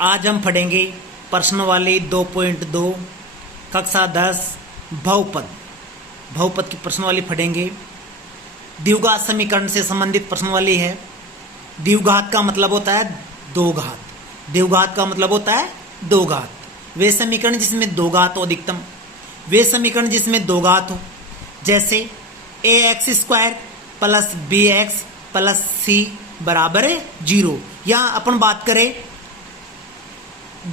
आज हम पढ़ेंगे प्रश्न वाली 2.2 कक्षा 10 बहुपद। बहुपद की प्रश्न वाली पढ़ेंगे। द्विघात समीकरण से संबंधित प्रश्न वाली है। द्विघात का मतलब होता है दो घात। द्विघात का मतलब होता है दो घात। वे समीकरण जिसमें दो घात हो अधिकतम, वे समीकरण जिसमें दो घात हो, जैसे ax² plus bx plus c बराबर है 0। यहां अपन बात करें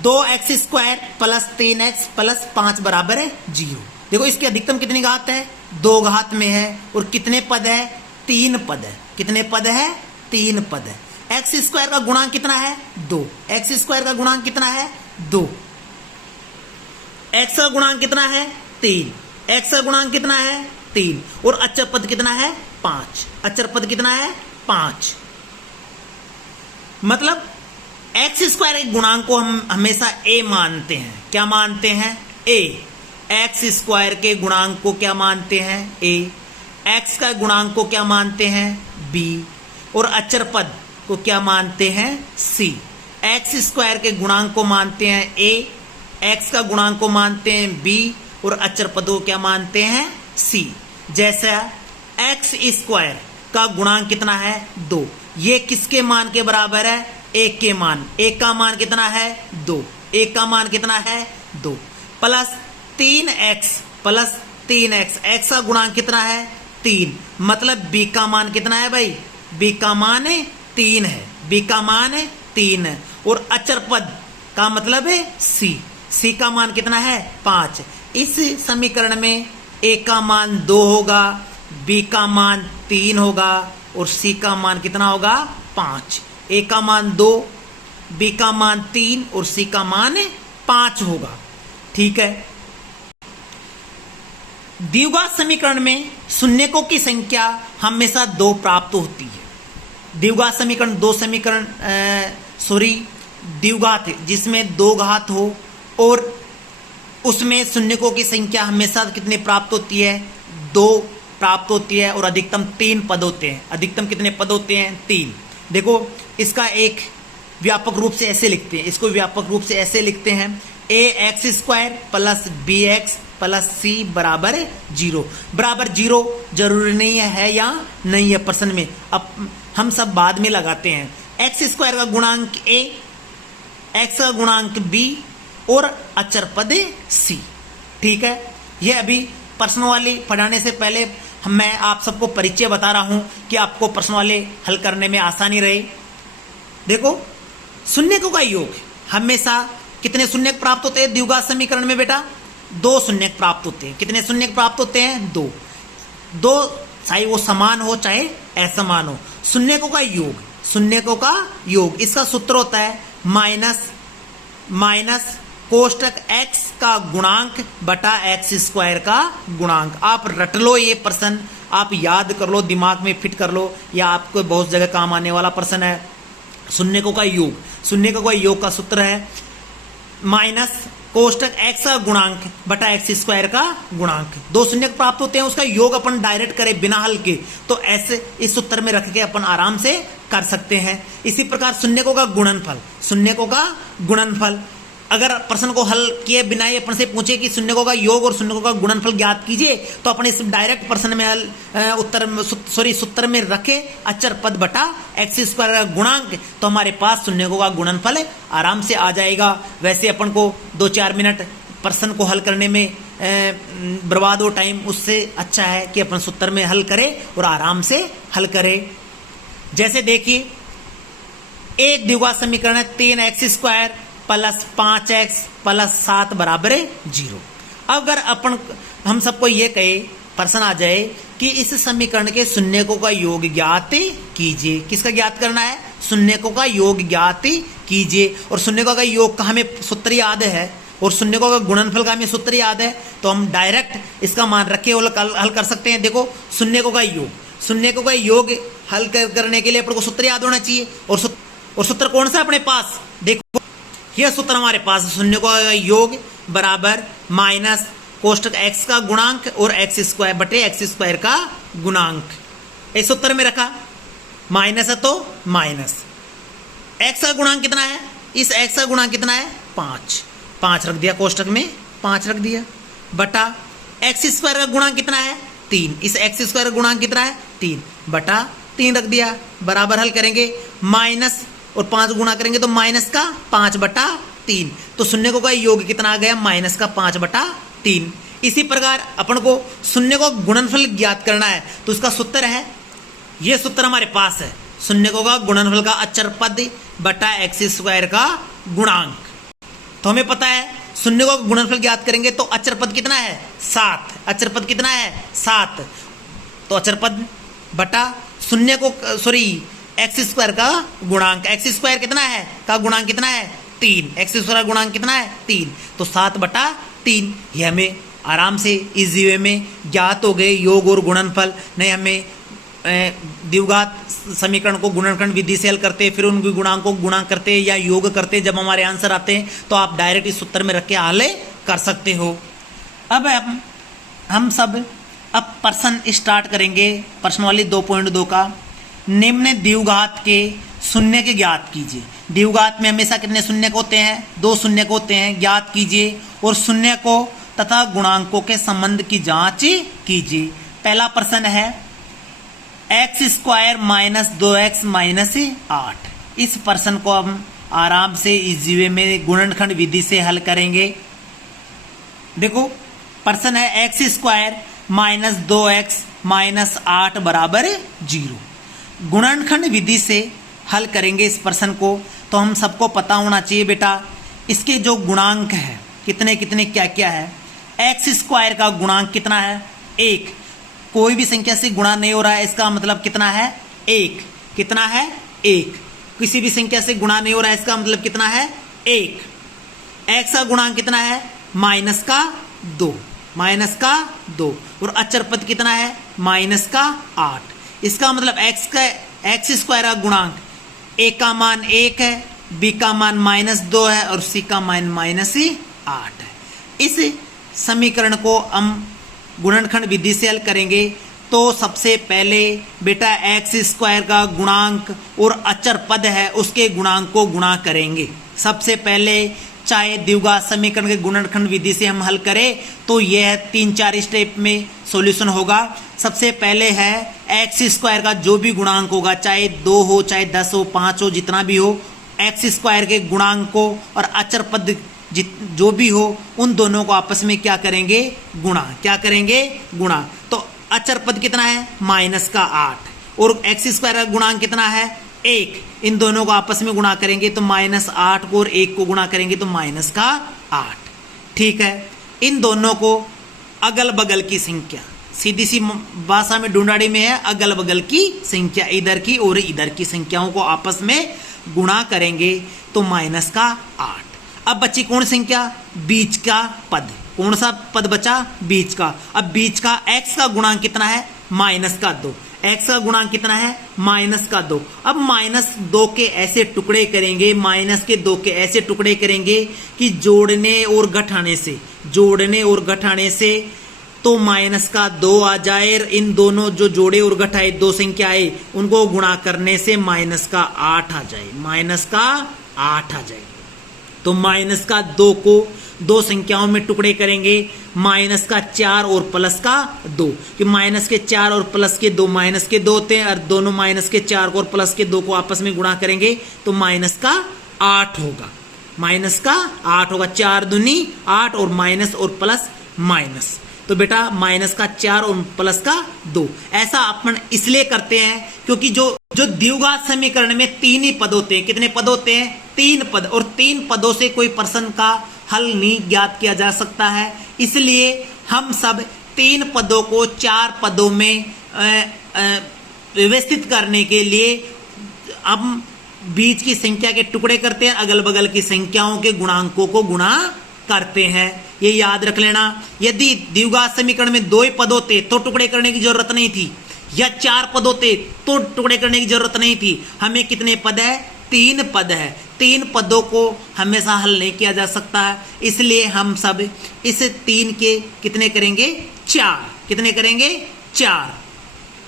2x² प्लस 3x प्लस 5 बराबर है 0। देखो इसकी अधिकतम कितनी घात है? दो घात में है। और कितने पद है? तीन पद है। कितने पद है? तीन पद है। x² का गुणांक कितना है? 2। x² का गुणांक कितना है? 2। x का गुणांक कितना है? 3। x का गुणांक कितना है? 3। और अचर पद कितना है? 5। अचर पद कितना है? 5। मतलब x² के गुणांक को हम हमेशा a मानते हैं। क्या मानते हैं? a। x² के गुणांक को क्या मानते हैं? a। x का गुणांक को क्या मानते हैं? b। और अचर पद को क्या मानते हैं? c। x² के गुणांक को मानते हैं a, x का गुणांक को मानते हैं b और अचर पद को क्या मानते हैं? c। जैसा x² का गुणांक कितना है? 2। ये किसके मान के बराबर है? एक के मान। एक का मान कितना है? 2। एक का मान कितना है? 2 plus 3x plus 3x। x का गुणांक कितना है? 3। मतलब b का मान कितना है भाई? b का मान 3 है। b का मान 3 है। और अचर पद का मतलब है c। c का मान कितना है? 5। इस समीकरण में a का मान 2 होगा, b का मान 3 होगा और c का मान कितना होगा? 5। a का मान 2, b का मान 3 और c का मान 5 होगा। ठीक है। द्विघात समीकरण में शून्यकों की संख्या हमेशा 2 प्राप्त होती है। द्विघात समीकरण द्विघात जिसमें 2 घात हो और उसमें शून्यकों की संख्या हमेशा कितनी प्राप्त होती है? 2 प्राप्त होती है। और अधिकतम 3 पद होते हैं। अधिकतम कितने पद होते हैं? 3। देखो इसका एक व्यापक रूप से ऐसे लिखते हैं। इसको व्यापक रूप से ऐसे लिखते हैं ax² plus bx plus c बराबर 0। बराबर 0 जरूरी नहीं है या नहीं है प्रश्न में। अब हम सब बाद में लगाते हैं। x² का गुणांक a, x का गुणांक b और अचर पद c। ठीक है। यह अभी प्रश्न वाली पढ़ाने से पहले मैं आप सबको परिचय बता रहा हूं कि आपको प्रश्न वाले हल करने में आसानी रहे। देखो शून्यकों का योग हमेशा कितने शून्यक प्राप्त होते हैं द्विघात समीकरण में? बेटा 2 शून्यक प्राप्त होते हैं। कितने शून्यक प्राप्त होते हैं? 2। 2 चाहे वो समान हो चाहे असमान हो। शून्यकों का योग, शून्यकों का योग इसका सूत्र होता है माइनस कोष्टक x का गुणांक बटा x² का गुणांक। आप रट लो ये प्रश्न, आप याद कर लो, दिमाग में फिट कर लो, या आपको बहुत जगह काम आने वाला प्रश्न है। शून्यकों का योग, शून्यकों का योग का सूत्र है माइनस कोष्टक x का गुणांक बटा x² का गुणांक। 2 शून्यक प्राप्त होते हैं, उसका योग अपन डायरेक्ट करें बिना हल के तो ऐसे इस सूत्र में रख के अपन आराम से कर सकते हैं। इसी प्रकार शून्यकों का गुणनफल, शून्यकों का गुणनफल अगर प्रश्न को हल किए बिना ही अपन से पूछे कि शून्यकों का योग और शून्यकों का गुणनफल ज्ञात कीजिए तो अपन इस डायरेक्ट प्रश्न में सूत्र में रखे अचर पद बटा x² का गुणांक, तो हमारे पास शून्यकों का गुणनफल आराम से आ जाएगा। वैसे अपन को 2-4 मिनट प्रश्न को हल करने में बर्बाद हो टाइम, उससे अच्छा है कि अपन सूत्र में हल करें और आराम से हल करें। जैसे देखिए एक द्विघात समीकरण है 3x² प्लस 5x प्लस 7 बराबर 0। अगर अपन हम सबको ये कहे, प्रश्न आ जाए कि इस समीकरण के शून्यकों का योग ज्ञात कीजिए। किसका ज्ञात करना है? शून्यकों का योग ज्ञात कीजिए। और शून्यकों का योग का हमें सूत्र याद है और शून्यकों का गुणनफल का हमें सूत्र याद है, तो हम डायरेक्ट इसका मान रखे हल कर सकते हैं। देखो शून्यकों का योग, शून्यकों का योग हल करने के लिए अपन को सूत्र याद होना चाहिए। और सूत्र कौन सा है अपने पास? देखो यह सूत्र हमारे पास, शून्यकों का योग बराबर माइनस कोष्टक x का गुणांक और x² बटे x² का गुणांक। इस सूत्र में रखा, माइनस है तो माइनस। x का गुणांक कितना है? इस x का गुणांक कितना है 5, 5 रख दिया कोष्टक में, 5 रख दिया, बटा x स्क्वायर का गुणांक कितना है 3, इस x स्क्वायर का गुणांक कितना है 3 बटा 3 रख दिया, बराबर हल करेंगे, माइनस और 5 गुणा करेंगे तो माइनस का 5 बटा 3, तो शून्य को का योग कितना आ गया माइनस का 5 बटा 3। इसी प्रकार अपन को शून्य को गुणनफल ज्ञात करना है तो उसका सूत्र है, ये सूत्र हमारे पास है, शून्य को का गुणनफल का अचर पद बटा x स्क्वायर का गुणांक। तो हमें पता है शून्य को गुणनफल ज्ञात करेंगे तो अचर पद कितना है 7, अचर पद कितना है 7, तो अचर पद बटा शून्य को x स्क्वायर का गुणांक, x स्क्वायर कितना है का गुणांक कितना है 3, x स्क्वायर का गुणांक कितना है 3, तो 7 बटा 3। ये हमें आराम से इजी वे में ज्ञात हो गए योग और गुणनफल। नहीं हमें द्विघात समीकरण को गुणनखंड विधि से हल करते, फिर उन गुणांक को गुणा करते या योग करते, जब हमारे आंसर आते हैं तो आप डायरेक्ट इस सूत्र में रख के हल कर सकते हो। अब हम सब अब प्रश्न स्टार्ट करेंगे, प्रश्न वाली 2.2 का। निम्न द्विघात के शून्य के ज्ञात कीजिए। द्विघात में हमेशा कितने शून्य होते हैं 2 शून्य होते हैं, ज्ञात कीजिए और शून्य को तथा गुणांकों के संबंध की जांच कीजिए। पहला प्रश्न है x square minus 2x minus 8। इस प्रश्न को हम आराम से इस वे में गुणनखंड विधि से हल करेंगे। देखो प्रश्न है x square minus 2x minus 8 बराबर 0। गुणनखंड विधि से हल करेंगे इस प्रश्न को, तो हम सबको पता होना चाहिए बेटा इसके जो गुणांक है कितने कितने क्या क्या है। x स्क्वायर का गुणांक कितना है 1, कोई भी संख्या से गुणा नहीं हो रहा है, इसका मतलब कितना है 1, कितना है 1, किसी भी संख्या से गुणा नहीं हो रहा है, इसका मतलब कितना है 1। x का गुणांक कितना है माइनस का 2, माइनस का 2, और अचर पद कितना है माइनस का 8। इसका मतलब x स्क्वायर का गुणांक a का मान 1 है, b का मान -2 है और c का मान -8 है। इस समीकरण को हम गुणनखंड विधि से हल करेंगे तो सबसे पहले बेटा x स्क्वायर का गुणांक और अचर पद है उसके गुणांक को गुणा करेंगे। सबसे पहले चाहे द्विघात समीकरण के गुणनखंड विधि से हम हल करें तो यह 3-4 स्टेप में सॉल्यूशन होगा। सबसे पहले है x स्क्वायर का जो भी गुणांक होगा, चाहे 2 हो चाहे 10 हो 5 हो जितना भी हो, x स्क्वायर के गुणांक को और अचर पद जो भी हो उन दोनों को आपस में क्या करेंगे गुणा, क्या करेंगे गुणा। तो अचर पद कितना है माइनस का 8 और x स्क्वायर का गुणांक कितना है 1, इन दोनों को आपस में गुणा करेंगे तो -8 को और 1 को गुणा करेंगे तो -8। ठीक है, इन दोनों को अगल बगल की संख्या, सीधी सी भाषा में ढूंढाड़ी में है अगल बगल की संख्या, इधर की और इधर की संख्याओं को आपस में गुणा करेंगे तो -8। अब बची कौन संख्या बीच का पद, कौन सा पद बचा बीच का। अब बीच का x का गुणांक कितना है -2, x का गुणांक कितना है -2। अब -2 के ऐसे टुकड़े करेंगे, -2 के ऐसे टुकड़े करेंगे कि जोड़ने और घटाने से, जोड़ने और घटाने से तो -2 आ जाए, इन दोनों जो जोड़े और घटाए 2 संख्याएं उनको गुणा करने से -8 आ जाए, -8 आ जाए। तो -2 को 2 संख्याओं में टुकड़े करेंगे, -4 और +2, कि -4 और +2 -2 होते हैं और दोनों -4 को और +2 को आपस में गुणा करेंगे तो -8 होगा, -8 होगा। 4 दूनी 8 और माइनस और प्लस माइनस, तो बेटा -4 और +2। ऐसा अपन इसलिए करते हैं क्योंकि जो द्विघात समीकरण में 3 ही पद होते हैं। कितने पद होते हैं 3 पद, और 3 पदों से कोई प्रश्न का हल नहीं ज्ञात किया जा सकता है। इसलिए हम सब 3 पदों को 4 पदों में व्यवस्थित करने के लिए हम बीच की संख्या के टुकड़े करते हैं, अगल बगल की संख्याओं के गुणांकों को गुणा करते हैं। ये याद रख लेना। यदि द्विघात समीकरण में 2 ही पद होते तो टुकड़े करने की जरूरत नहीं थी, या 4 पद होते तो टुकड़े करने की जरूरत नहीं थी। हमें कितने पद है 3 पद है, 3 पदों को हमेशा हल नहीं किया जा सकता है। इसलिए हम सब इस 3 के कितने करेंगे 4, कितने करेंगे 4।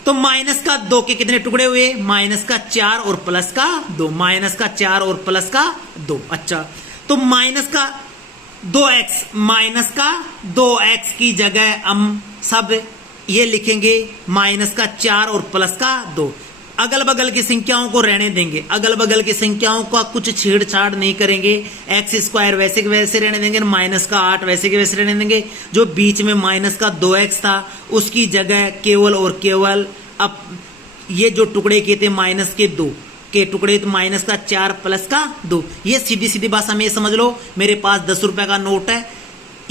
तो माइनस का 2 के कितने टुकड़े हुए, माइनस का 4 और प्लस का 2, माइनस का 4 और प्लस का 2। अच्छा, तो माइनस का 2x, माइनस का 2x की जगह हम सब ये लिखेंगे माइनस का 4 और प्लस का 2। अगल बगल की संख्याओं को रहने देंगे, अगल बगल की संख्याओं का कुछ छेड़छाड़ नहीं करेंगे। एक्स स्क्वायर वैसे के वैसे रहने देंगे, माइनस का 8 वैसे के वैसे रहने देंगे। जो बीच में माइनस का 2x था उसकी जगह केवल और केवल अब ये जो टुकड़े किए थे माइनस के 2 के टुकड़े, तो माइनस का 4 प्लस का 2। ये सीधी सीधी भाषा में समझ लो, मेरे पास 10 रुपए का नोट है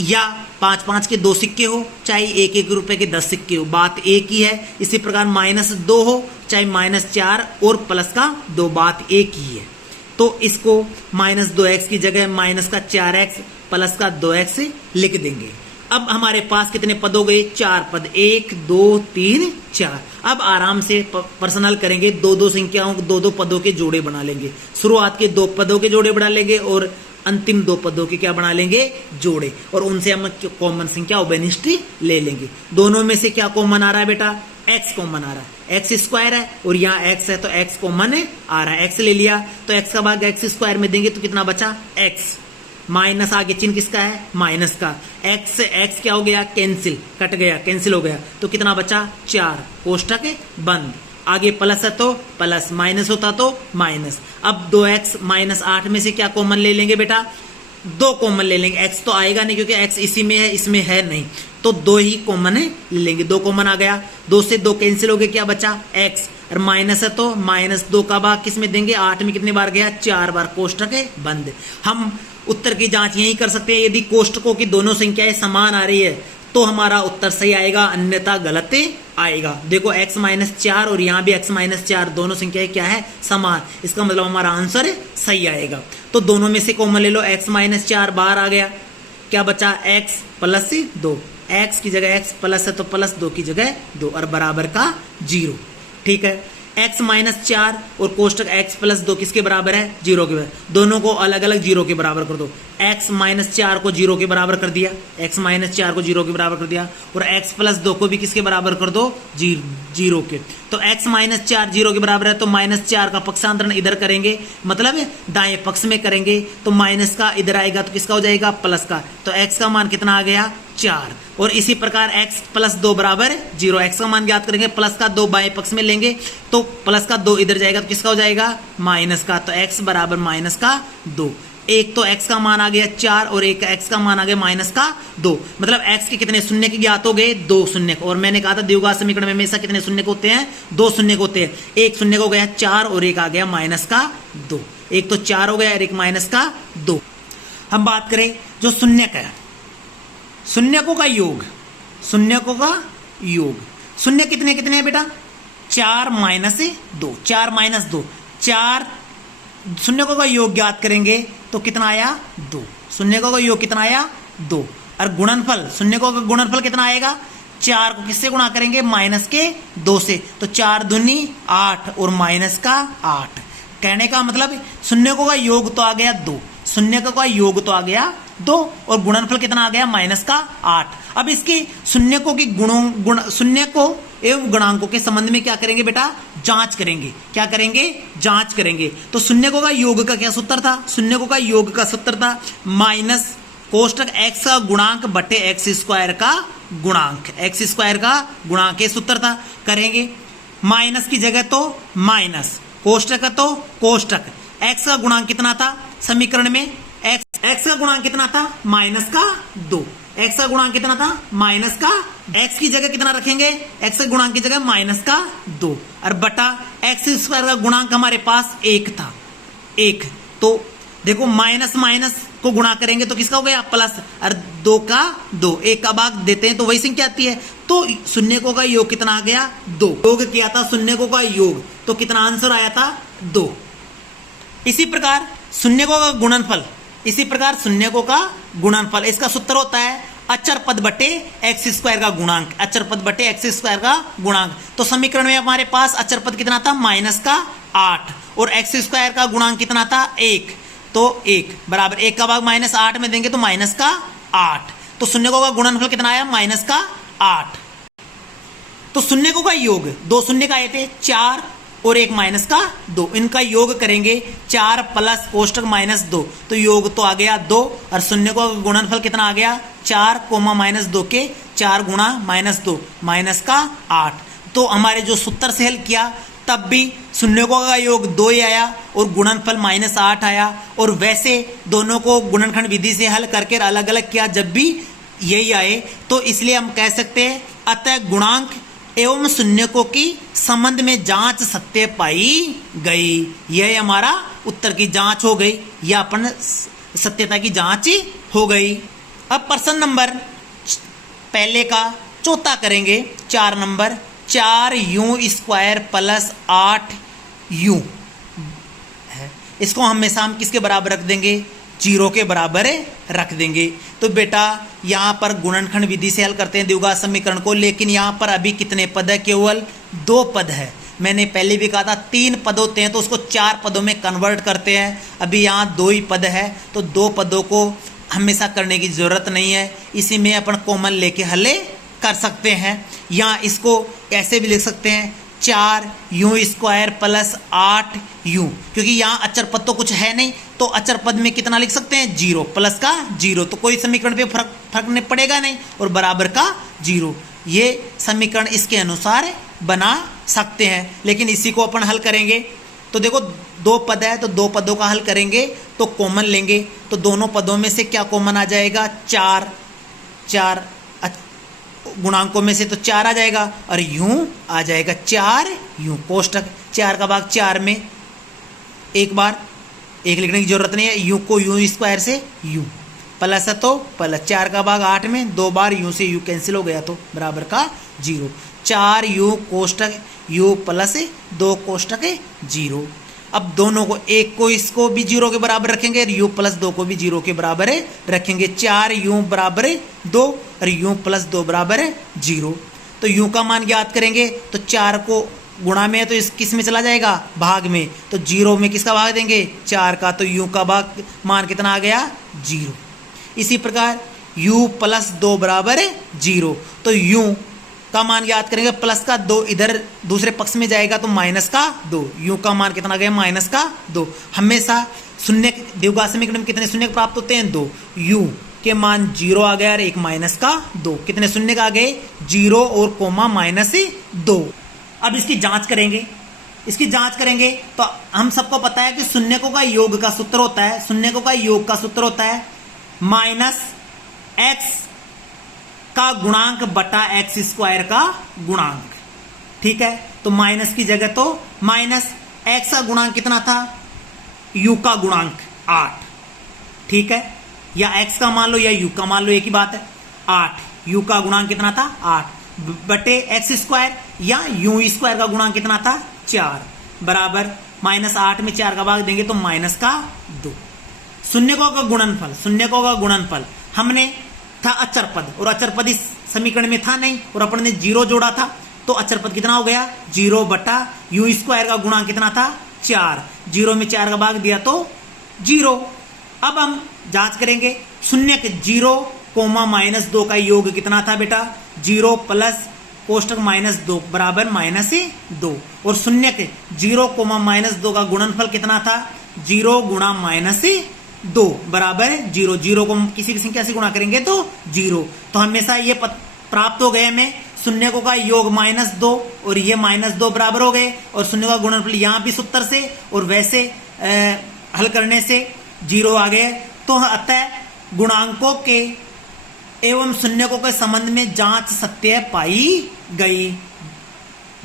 या 5-5 के 2 सिक्के हो, चाहे 1-1 रुपए के 10 सिक्के हो, बात एक ही है। इसी प्रकार -2 हो, चाहे -4 और प्लस का 2, बात एक ही है। तो इसको -2x की जगह माइनस का 4x प्लस का 2x लिख देंगे। अब हमारे पास कितने पद हो गए, 4 पद, 1 2 3 4। अब आराम से पर्सनल करेंगे, 2-2 संख्याओं, 2-2 पदों के जोड़े बना लेंगे। शुरुआत के 2 पदों के जोड़े बना लेंगे और अंतिम 2 पदों के क्या बना लेंगे, जोड़े, और उनसे हम कॉमन संख्या उभयनिष्ठ ले लेंगे। दोनों में से क्या कॉमन आ रहा है बेटा, x कॉमन आ रहा है, x स्क्वायर है और यहाँ x है तो x कॉमन आ रहा है। x ले लिया तो x का भाग x स्क्वायर में देंगे तो कितना बचा, x। माइनस आगे चिन्ह किसका है, माइनस का। x से x क्या हो गया, कैंसिल, कट गया, कैंसिल हो गया, तो कितना बचा 4, कोष्टक बंद। आगे प्लस है तो प्लस, माइनस होता तो माइनस। अब 2x -8 में से क्या कॉमन ले लेंगे बेटा, 2 कॉमन ले लेंगे। x तो आएगा नहीं क्योंकि x इसी में है, इसमें है नहीं, तो 2 ही कॉमन है ले लेंगे। 2 कॉमन आ गया, 2 से 2 कैंसिल हो गया, क्या बचा x, और माइनस है तो -2 का भाग किस में देंगे, 8 में कितनी बार गया, 4 बार, कोष्टक है बंद। हम उत्तर की जांच यही कर सकते हैं, यदि कोष्टकों की दोनों संख्याएं समान आ रही है तो हमारा उत्तर सही आएगा, अन्यथा गलत आएगा। देखो x -4 और यहाँ भी x -4, दोनों संख्याएं क्या है, समान, इसका मतलब हमारा आंसर सही आएगा। तो दोनों में से कॉमन ले लो, x -4 बाहर आ गया, क्या बचा x प्लस 2, x की जगह x प्लस है तो प्लस, 2 की जगह 2, और बराबर का 0। ठीक है, x -4 और कोष्टक x प्लस 2 किसके बराबर है, 0 के बराबर। दोनों को अलग अलग 0 के बराबर कर दो। x -4 को 0 के बराबर कर दिया, x -4 को 0 के बराबर कर दिया, और x प्लस 2 को भी किसके बराबर कर दो, 0 के। तो x -4 0 के बराबर है तो -4 का पक्षांतरण इधर करेंगे, मतलब दाएं पक्ष में करेंगे, तो माइनस का इधर आएगा तो किसका हो जाएगा, प्लस का। तो x का मान कितना आ गया, 4। और इसी प्रकार x प्लस 2 बराबर 0, x का मान ज्ञात करेंगे, प्लस का 2 बाएं पक्ष में लेंगे तो प्लस का 2 इधर जाएगा तो किसका हो जाएगा, माइनस का। तो x बराबर माइनस का 2। एक तो x का मान आ गया 4 और एक x का मान आ गया माइनस का 2, मतलब x के कितने शून्य के ज्ञात हो गए, 2 शून्य। और मैंने कहा था द्विघात समीकरण में हमेशा कितने शून्य होते हैं, 2 शून्य होते हैं। एक शून्य हो गया 4 और एक आ गया माइनस का 2। एक तो 4 हो गया और एक माइनस का 2। हम बात करें जो शून्य का, शून्यकों का योग, शून्यकों का योग, शून्य कितने कितने हैं बेटा, 4 - 2, 4 - 2, 4 शून्यकों का योग ज्ञात करेंगे तो कितना आया, 2। शून्यकों का योग कितना आया, 2। और गुणनफल, शून्यकों का गुणनफल कितना आएगा, 4 को किससे गुणा करेंगे, माइनस के 2 से, तो 4 दूनी 8 और माइनस का 8। कहने का मतलब शून्यकों का योग तो आ गया 2, शून्यकों का योग तो आ गया 2 और गुणनफल कितना आ गया, माइनस का 8। अब इसके शून्यकों की शून्यकों एवं गुणांकों के संबंध में क्या करेंगे बेटा, जांच करेंगे। क्या करेंगे, जांच करेंगे। तो शून्यकों का योग का क्या सूत्र था, शून्यकों का योग का सूत्र था माइनस कोष्टक x का गुणांक बटे x स्क्वायर का गुणांक, x स्क्वायर का गुणांक ये सूत्र था। करेंगे माइनस की जगह तो माइनस, कोष्टक तो कोष्टक, x का गुणांक कितना था समीकरण में, x का गुणांक कितना था, माइनस का 2, x का गुणांक कितना था, माइनस का, x की जगह कितना रखेंगे, x के गुणांक की जगह माइनस का 2 और बटा x स्क्वायर का गुणांक हमारे पास 1 था, 1। तो देखो माइनस माइनस को गुणा करेंगे तो किसका हो गया, प्लस, और 2 का 2, 1 का भाग देते हैं तो वही संख्या आती है। तो शून्यकों का योग कितना आ गया, 2। योग किया था शून्यकों का योग, तो कितना आंसर आया था, 2। इसी प्रकार शून्यकों का गुणनफल, इसी प्रकार शून्यकों का गुणनफल, इसका सूत्र होता है अचर पद बटे एक्स स्क्वायर का गुणांक, अचर पद बटे एक्स स्क्वायर का गुणांक। तो समीकरण में हमारे पास अचर पद कितना था, माइनस का 8 और एक्स स्क्वायर का गुणांक कितना था, 1। तो 1 बराबर 1 का भाग माइनस 8 में देंगे तो माइनस का 8। तो शून्यकों का गुणनफल कितना आया, माइनस का 8। तो शून्यकों का योग, दो शून्य का आए थे 4 और एक माइनस का 2, इनका योग करेंगे 4 प्लस कोष्टक माइनस 2, तो योग तो आ गया 2 और शून्यकों का गुणनफल कितना आ गया 4 कोमा माइनस 2 के 4 गुणा माइनस 2 माइनस का 8। तो हमारे जो सूत्र से हल किया तब भी शून्यकों का योग 2 ही आया और गुणनफल -8 आया, और वैसे दोनों को गुणनखंड विधि से हल करके अलग अलग किया जब भी यही आए, तो इसलिए हम कह सकते हैं अतः गुणांक एवं शून्यकों की संबंध में जांच सत्य पाई गई। यह हमारा उत्तर की जांच हो गई, या अपन सत्यता की जांच हो गई। अब प्रश्न नंबर पहले का चौथा करेंगे, 4 नंबर, 4u² प्लस 8u है, इसको हमेशा हम किसके बराबर रख देंगे 0 के बराबर रख देंगे। तो बेटा यहाँ पर गुणनखंड विधि से हल करते हैं द्विघात समीकरण को, लेकिन यहाँ पर अभी कितने पद है, केवल 2 पद है। मैंने पहले भी कहा था 3 पद होते हैं तो उसको 4 पदों में कन्वर्ट करते हैं, अभी यहाँ 2 ही पद है तो 2 पदों को हमेशा करने की जरूरत नहीं है, इसी में अपन कॉमन लेके हल कर सकते हैं। या इसको ऐसे भी लिख सकते हैं 4u² प्लस 8u, क्योंकि यहाँ अचर पद तो कुछ है नहीं, तो अचर पद में कितना लिख सकते हैं 0 प्लस का 0, तो कोई समीकरण पे फर्क नहीं पड़ेगा नहीं, और बराबर का 0। ये समीकरण इसके अनुसार बना सकते हैं, लेकिन इसी को अपन हल करेंगे तो देखो 2 पद है तो 2 पदों का हल करेंगे तो कॉमन लेंगे, तो दोनों पदों में से क्या कॉमन आ जाएगा 4 गुणांकों में से तो 4 आ जाएगा, और यूं आ जाएगा 4u कोष्टक 4 का भाग 4 में एक बार 1 लिखने की जरूरत नहीं है, u को u² से u प्लस है तो प्लस 4 का भाग 8 में 2 बार u से u कैंसिल हो गया तो बराबर का 0, 4u कोष्टक u प्लस 2 कोष्टक 0। अब दोनों को, एक को इसको भी 0 के बराबर रखेंगे और u प्लस 2 को भी 0 के बराबर रखेंगे, 4u बराबर 2 और u प्लस 2 बराबर 0। तो u का मान ज्ञात करेंगे तो 4 को गुणा में है तो इस किस में चला जाएगा भाग में, तो 0 में किसका भाग देंगे 4 का, तो u का भाग मान कितना आ गया 0। इसी प्रकार u प्लस 2 बराबर 0, तो u का मान याद करेंगे प्लस का 2 इधर दूसरे पक्ष में जाएगा तो माइनस का 2, u का मान कितना गया माइनस का 2। हमेशा शून्य द्विघात समीकरण में कितने शून्य प्राप्त होते हैं 2, u के मान 0 आ गया और एक माइनस का 2, कितने शून्य आ गए 0 और कोमा -2। अब इसकी जांच करेंगे, इसकी जांच करेंगे तो हम सबको पता है कि शून्यकों का योग का सूत्र होता है, शून्यकों का योग का सूत्र होता है -x का गुणांक बटा x² का गुणांक, ठीक है। तो माइनस की जगह तो माइनस x का गुणांक कितना था, u का गुणांक 8, ठीक है, या x का मान लो या u का मान लो एक ही बात है, 8 u का गुणांक कितना था 8 बटे x² या u² का गुणांक कितना था 4 बराबर -8 में 4 का भाग देंगे तो माइनस का 2। शून्यकों का गुणनफल, शून्यकों का गुणनफल हमने था अचर पद, और अचर पद इस समीकरण में था नहीं और अपन ने 0 जोड़ा था तो अचर पद कितना हो गया 0 बटा u² का गुणांक कितना था 4, 0 में 4 का भाग दिया तो 0। अब हम जांच करेंगे शून्य के 0 कोमा -2 का योग कितना था बेटा 0 प्लस कोष्टक -2 बराबर -2, और शून्य के 0 कोमा -2 का गुणनफल कितना था 0 गुणा -2 बराबर 0, 0 को किसी भी संख्या से गुणा करेंगे तो 0। तो हमेशा ये प्राप्त हो गए हमें शून्यकों का योग -2 और ये -2 बराबर हो गए, और शून्य का गुणनफल यहाँ भी सूत्र से और वैसे हल करने से 0 आ गए। तो अतः गुणांकों के एवं शून्यकों के संबंध में जांच सत्य पाई गई।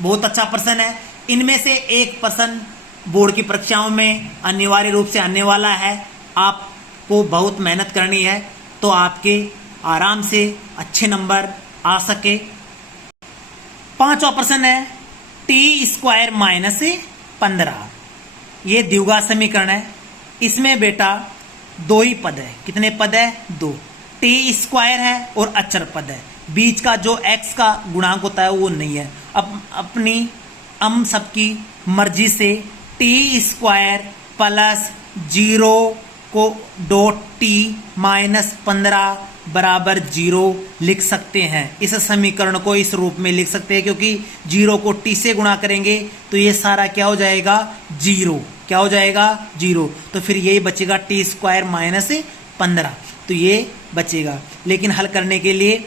बहुत अच्छा प्रश्न है, इनमें से एक प्रश्न बोर्ड की परीक्षाओं में अनिवार्य रूप से आने वाला है, आपको बहुत मेहनत करनी है तो आपके आराम से अच्छे नंबर आ सके। 5वां प्रश्न है t² - 15, ये द्विघात समीकरण है, इसमें बेटा 2 ही पद है, कितने पद है 2, t² है और अचर पद है, बीच का जो x का गुणांक होता है वो नहीं है। अब अपनी हम सबकी मर्जी से t² प्लस 0 को .t - 15 बराबर 0 लिख सकते हैं। इस समीकरण को इस रूप में लिख सकते हैं, क्योंकि 0 को t से गुणा करेंगे तो ये सारा क्या हो जाएगा 0। क्या हो जाएगा 0। तो फिर यही बचेगा t स्क्वायर माइनस 15, तो ये बचेगा। लेकिन हल करने के लिए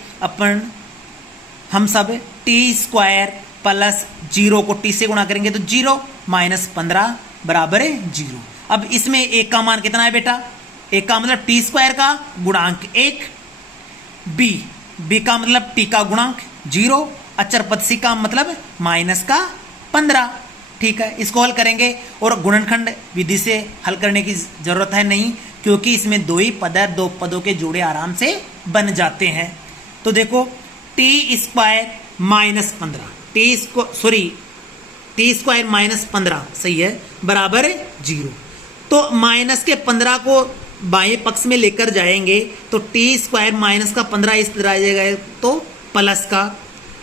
हम सब t स्क्वायर प्लस 0 को t से गुणा करेंगे तो 0 माइनस 15 बराबर है 0। अब इसमें एक का मान कितना है बेटा, एक का मतलब t स्क्वायर का गुणांक 1, b का मतलब t का गुणांक 0, अचर पद c का मतलब माइनस का 15। ठीक है, इसको हल करेंगे और गुणनखंड विधि से हल करने की जरूरत है नहीं, क्योंकि इसमें दो ही पद है, दो पदों के जोड़े आराम से बन जाते हैं। तो देखो t square minus 15 T square minus 15 सही है बराबर 0। तो माइनस के 15 को बाएं पक्ष में लेकर जाएंगे तो टी स्क्वायर माइनस का 15 इस तरह आ जाएगा तो प्लस का।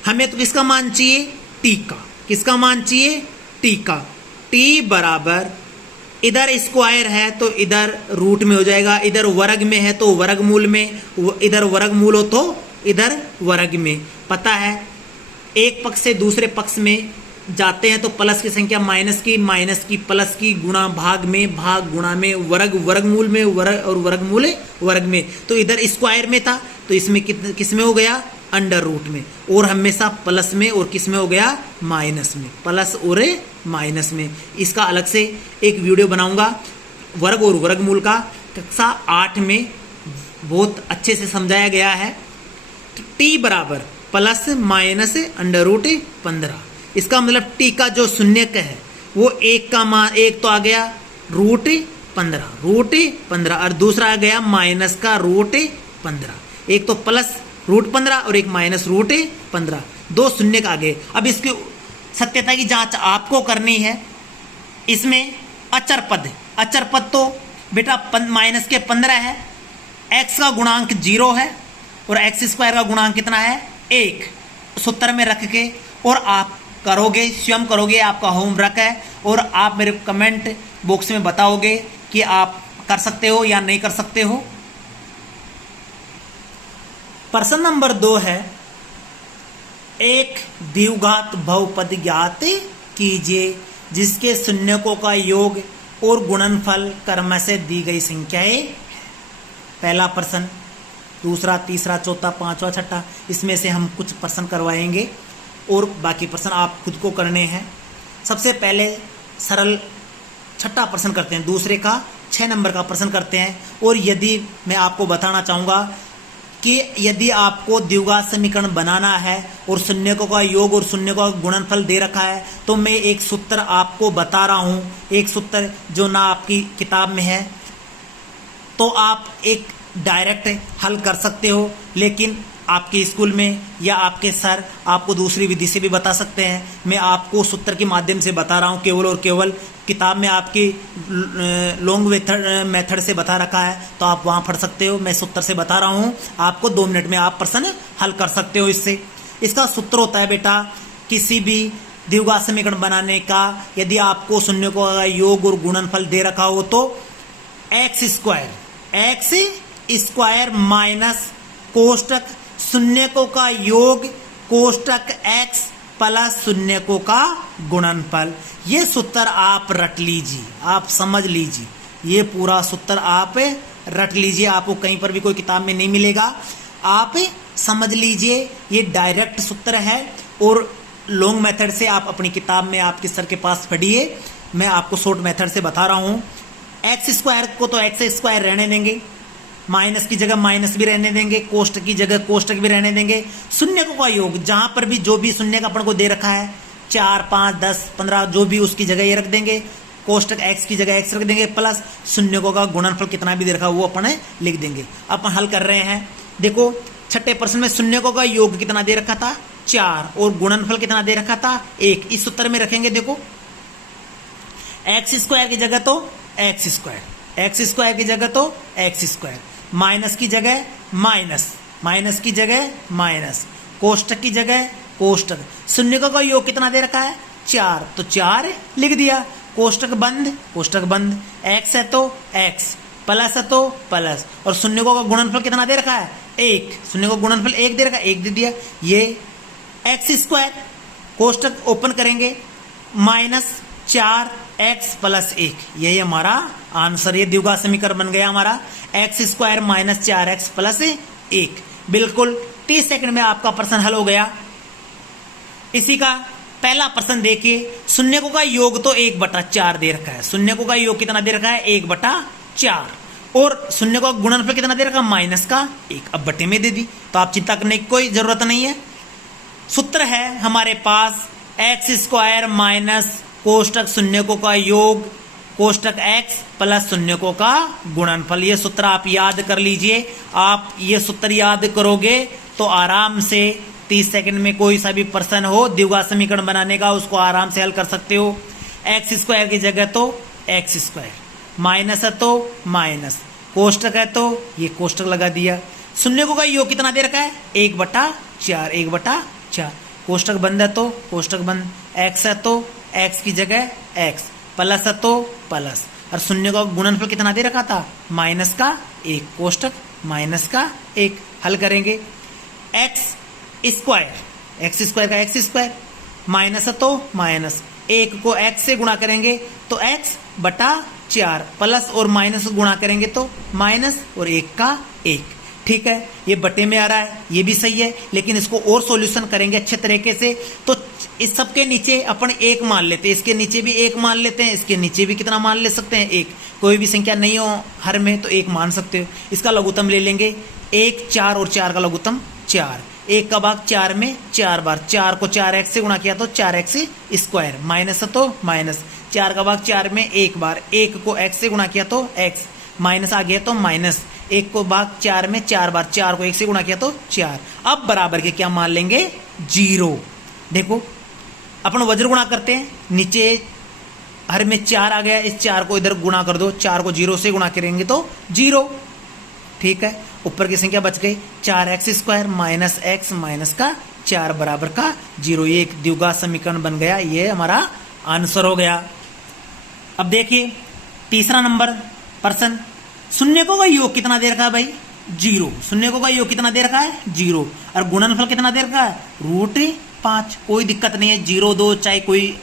हमें तो किसका मान चाहिए, टी का। किसका मान चाहिए, टी का। टी बराबर इधर स्क्वायर है तो इधर रूट में हो जाएगा, इधर वर्ग में है तो वर्गमूल में, इधर वर्गमूल हो तो इधर वर्ग में। पता है एक पक्ष से दूसरे पक्ष में जाते हैं तो प्लस की संख्या माइनस की प्लस की गुणा भाग में, भाग गुणा में, वर्ग वर्गमूल में, वर्ग और वर्गमूल वर्ग में। तो इधर स्क्वायर में था तो इसमें किस में हो गया, अंडर रूट में, और हमेशा प्लस में, और किस में हो गया, माइनस में, प्लस और माइनस में। इसका अलग से एक वीडियो बनाऊंगा वर्ग और वर्गमूल का, कक्षा 8 में बहुत अच्छे से समझाया गया है। टी बराबर प्लस माइनस अंडर रूट 15। इसका मतलब टी का जो शून्यक है वो एक का मान, एक तो आ गया रूट 15 और दूसरा आ गया माइनस का रूट 15। एक तो प्लस रूट 15 और एक माइनस रूट 15, दो शून्यक आ गए। अब इसकी सत्यता की जांच आपको करनी है। इसमें अचर पद तो बेटा माइनस के 15 है, एक्स का गुणांक 0 है और एक्स स्क्वायर का गुणांक कितना है 1। सूत्र में रख के और आप करोगे, स्वयं करोगे, आपका होमवर्क है, और आप मेरे कमेंट बॉक्स में बताओगे कि आप कर सकते हो या नहीं कर सकते हो। प्रश्न नंबर 2 है, एक द्विघात बहुपद ज्ञात कीजिए जिसके शून्यकों का योग और गुणनफल क्रमशः दी गई संख्याएं। पहला प्रश्न, दूसरा, तीसरा, चौथा, पांचवा, छठा, इसमें से हम कुछ प्रश्न करवाएंगे और बाकी प्रश्न आप खुद को करने हैं। सबसे पहले सरल छठा प्रश्न करते हैं, दूसरे का 6 नंबर का प्रश्न करते हैं। और यदि मैं आपको बताना चाहूँगा कि यदि आपको द्विघात समीकरण बनाना है और शून्यकों का योग और शून्यकों का गुणनफल दे रखा है तो मैं एक सूत्र आपको बता रहा हूँ, एक सूत्र जो ना आपकी किताब में है, तो आप एक डायरेक्ट हल कर सकते हो, लेकिन आपके स्कूल में या आपके सर आपको दूसरी विधि से भी बता सकते हैं। मैं आपको सूत्र के माध्यम से बता रहा हूँ केवल और केवल। किताब में आपकी लॉन्ग मेथड से बता रखा है तो आप वहाँ पढ़ सकते हो। मैं सूत्र से बता रहा हूँ आपको, 2 मिनट में आप प्रश्न हल कर सकते हो इससे। इसका सूत्र होता है बेटा, किसी भी द्विघात समीकरण बनाने का यदि आपको शून्यकों का योग और गुणनफल दे रखा हो तो एक्स स्क्वायर माइनस कोष्टक शून्यकों का योग कोष्टक x प्लस शून्यकों का गुणनफल। ये सूत्र आप रट लीजिए, आप समझ लीजिए, ये पूरा सूत्र आप रट लीजिए। आपको कहीं पर भी कोई किताब में नहीं मिलेगा, आप समझ लीजिए। ये डायरेक्ट सूत्र है और लॉन्ग मेथड से आप अपनी किताब में आपके सर के पास पढ़िए। मैं आपको शॉर्ट मेथड से बता रहा हूँ। एक्स स्क्वायर को तो एक्स स्क्वायर रहने देंगे, माइनस की जगह माइनस भी रहने देंगे, कोष्टक की जगह कोष्टक भी रहने देंगे। शून्यकों का योग, जहां पर भी जो भी शून्य का अपन को दे रखा है 4, 5, 10, 15 जो भी उसकी जगह ये रख देंगे, कोष्टक x की जगह x रख देंगे, प्लस शून्यकों का गुणनफल कितना भी दे रखा है वो अपन लिख देंगे। अपन हल कर रहे हैं। देखो छठे प्रश्न में शून्यकों का योग कितना दे रखा था 4 और गुणनफल कितना दे रखा था 1। इस सूत्र में रखेंगे। देखो एक्स स्क्वायर की जगह तो एक्स स्क्वायर की जगह तो एक्स स्क्वायर, माइनस की जगह माइनस की जगह माइनस, कोष्टक की जगह कोष्टक। शून्यकों का योग कितना दे रखा है 4, तो 4 लिख दिया। कोष्टक बंद, एक्स है तो एक्स, प्लस है तो प्लस, और शून्यकों का गुणनफल कितना दे रखा है 1, शून्य को गुणनफल 1 दे रखा, 1 दे दिया। ये एक्स स्क्वायर, कोष्टक ओपन करेंगे, -4x + 1, यही हमारा आंसर। ये द्विघात समीकरण बन गया हमारा x² - 4x + 1। बिल्कुल 30 सेकंड में आपका प्रश्न हल हो गया। इसी का पहला प्रश्न देखिए, शून्य का योग तो 1/4 दे रखा है। शून्य का योग कितना दे रखा है? 1/4। और शून्य का गुणनफल कितना दे रखा? -1। अब बटे में दे दी, तो आप चिंता करने की कोई जरूरत नहीं है। सूत्र है हमारे पास x² - कोष्टक शून्यकों का योग कोष्टक x + शून्यकों का गुणनफल। ये सूत्र आप याद कर लीजिए। आप ये सूत्र याद करोगे तो आराम से 30 सेकंड में कोई सा भी प्रश्न हो द्विघात समीकरण बनाने का, उसको आराम से हल कर सकते हो। x² की जगह तो x², माइनस है तो माइनस, कोष्टक है तो ये कोष्टक लगा दिया। शून्यकों का योग कितना दे रखा है? 1/4, 1/4। कोष्टक बंद है तो कोष्टक बंद, x है तो x की जगह x, प्लस है तो प्लस, और शून्य का गुणनफल कितना दे रखा था? -1, कोष्टक -1। हल करेंगे, x² का x², माइनस है तो माइनस, 1 को x से गुणा करेंगे तो x/4, प्लस और माइनस गुणा करेंगे तो माइनस, और 1 का 1। ठीक है, ये बटे में आ रहा है, ये भी सही है, लेकिन इसको और सॉल्यूशन करेंगे अच्छे तरीके से। तो इस सब के नीचे अपन 1 मान लेते हैं, इसके नीचे भी 1 मान लेते हैं, इसके नीचे भी कितना मान ले सकते हैं? 1। कोई भी संख्या नहीं हो हर में तो 1 मान सकते हो। इसका लघुत्तम ले लेंगे, 1, 4 और 4 का लघुत्तम 4। 1 का भाग 4 में 4 बार, 4 को 4x से गुणा किया तो 4x², माइनस है तो माइनस, 4 का भाग 4 में 1 बार, 1 को x से गुणा किया तो x, माइनस आ गया तो माइनस, 1 को भाग 4 में 4 बार, 4 को 1 से गुणा किया तो 4। अब बराबर के क्या मान लेंगे? 0। देखो अपन वज्र गुणा करते हैं, नीचे हर में 4 आ गया, इस 4 को इधर गुणा कर दो, 4 को 0 से गुणा करेंगे तो 0। ठीक है, ऊपर की संख्या बच गई, 4x² - x माइनस का 4 बराबर का 0। ये एक द्विघात समीकरण बन गया, ये हमारा आंसर हो गया। अब देखिए तीसरा नंबर प्रश्न, शून्यकों का योग कितना दे रखा है भाई? 0। शून्यकों का योग कितना दे रखा है? 0। और गुणनफल कितना दे रखा है? √5। कोई दिक्कत नहीं है, 0, 2 चाहे कोई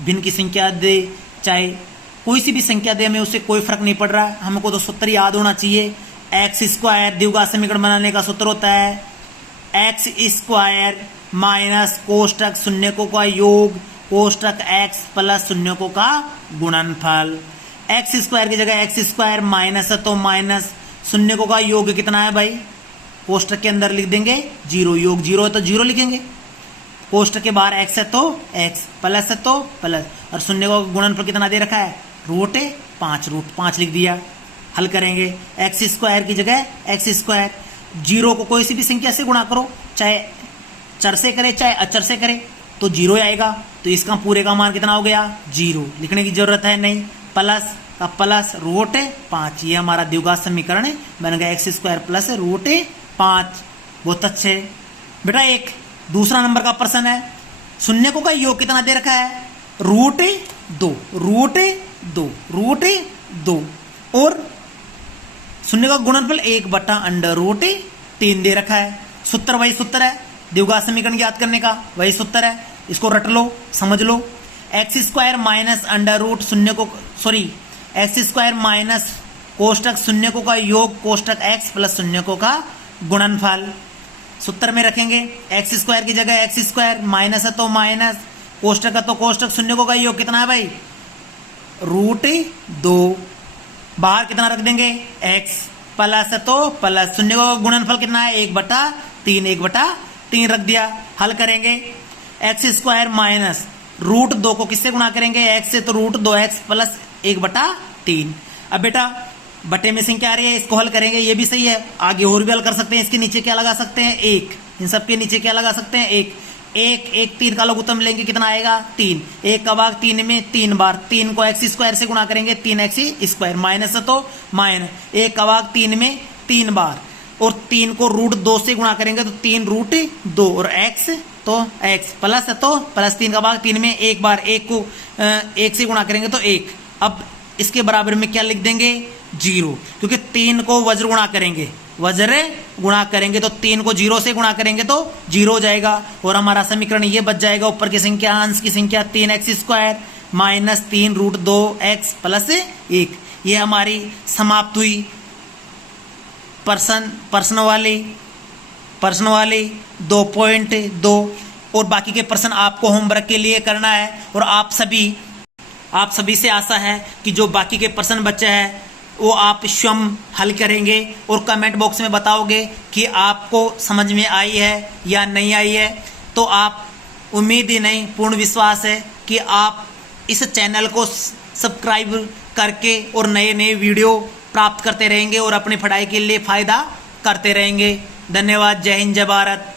भिन्न की संख्या दे, चाहे कोई सी भी संख्या दे, हमें उससे कोई फर्क नहीं पड़ रहा है। हमको तो सूत्र याद होना चाहिए। x² द्विघात समीकरण बनाने का सूत्र होता है x² - कोष्टक शून्यकों का योग कोष्टक x + शून्यकों का गुणनफल। x² की जगह x² माइनस है तो माइनस, शून्यकों का योग कितना है भाई? कोष्टक के अंदर लिख देंगे 0, योग 0 है तो 0 लिखेंगे, कोष्टक के बाहर x है तो x, प्लस है तो प्लस, और शून्यकों का गुणनफल कितना दे रखा है? √5 लिख दिया। हल करेंगे, x² की जगह x², 0 को कोई सी भी संख्या से गुणा करो, चाहे चर से करे चाहे अचर से करे तो 0 आएगा। तो इसका पूरे का मान कितना हो गया? 0। लिखने की जरूरत है नहीं, प्लस का प्लस √5। ये हमारा द्विघात समीकरण बन गया x² + √5। बहुत अच्छे बेटा। एक दूसरा नंबर का प्रश्न है, शून्यकों का योग कितना दे रखा है? √2 और शून्य का गुणनफल 1/√3 दे रखा है। सूत्र वही सूत्र है, द्विघात समीकरण ज्ञात करने का वही सूत्र है, इसको रट लो, समझ लो। x² - कोष्टक शून्यकों का योग कोष्टक x + शून्यकों का गुणनफल सूत्र में रखेंगे। x² की जगह x², माइनस है तो माइनस, कोष्टक है तो कोष्टक शून्यकों का योग कितना है भाई? √2। बाहर कितना रख देंगे? x, प्लस है तो प्लस, शून्यकों का गुणनफल कितना है? 1/3 रख दिया। हल करेंगे, x² - √2 को किससे गुणा करेंगे? x से, तो √2x + 1/3। अब बेटा बटे में संख्या आ रही है, इसको हल करेंगे, ये भी सही है। आगे और भी हल कर सकते हैं, इसके नीचे क्या लगा सकते हैं? 1। इन सब के नीचे क्या लगा सकते हैं? 1 3 का लघुत्तम लेंगे, कितना आएगा? 3। 1 का भाग 3 में 3 बार, 3 को x² से गुणा करेंगे 3x², माइनस है तो माइनस, 1 का भाग 3 में 3 बार, और 3 को √2 से गुणा करेंगे तो 3√2, और x तो x, प्लस है तो प्लस, 3 का भाग 3 में 1 बार, 1 को 1 से गुणा करेंगे तो 1। अब इसके बराबर में क्या लिख देंगे? 0, क्योंकि 3 को वज्र गुणा करेंगे, वज्र गुणा करेंगे तो 3 को 0 से गुणा करेंगे तो 0 हो जाएगा और हमारा समीकरण ये बच जाएगा। ऊपर की संख्या अंश की संख्या 3x² माइनस 3√2x प्लस 1। ये हमारी समाप्त हुई प्रश्न वाली 2.2 और बाकी के प्रश्न आपको होमवर्क के लिए करना है। और आप सभी से आशा है कि जो बाकी के प्रश्न बचे हैं वो आप स्वयं हल करेंगे और कमेंट बॉक्स में बताओगे कि आपको समझ में आई है या नहीं आई है। तो आप उम्मीद ही नहीं, पूर्ण विश्वास है कि आप इस चैनल को सब्सक्राइब करके और नए नए वीडियो प्राप्त करते रहेंगे और अपनी पढ़ाई के लिए फ़ायदा करते रहेंगे। धन्यवाद। जय हिंद, जय भारत।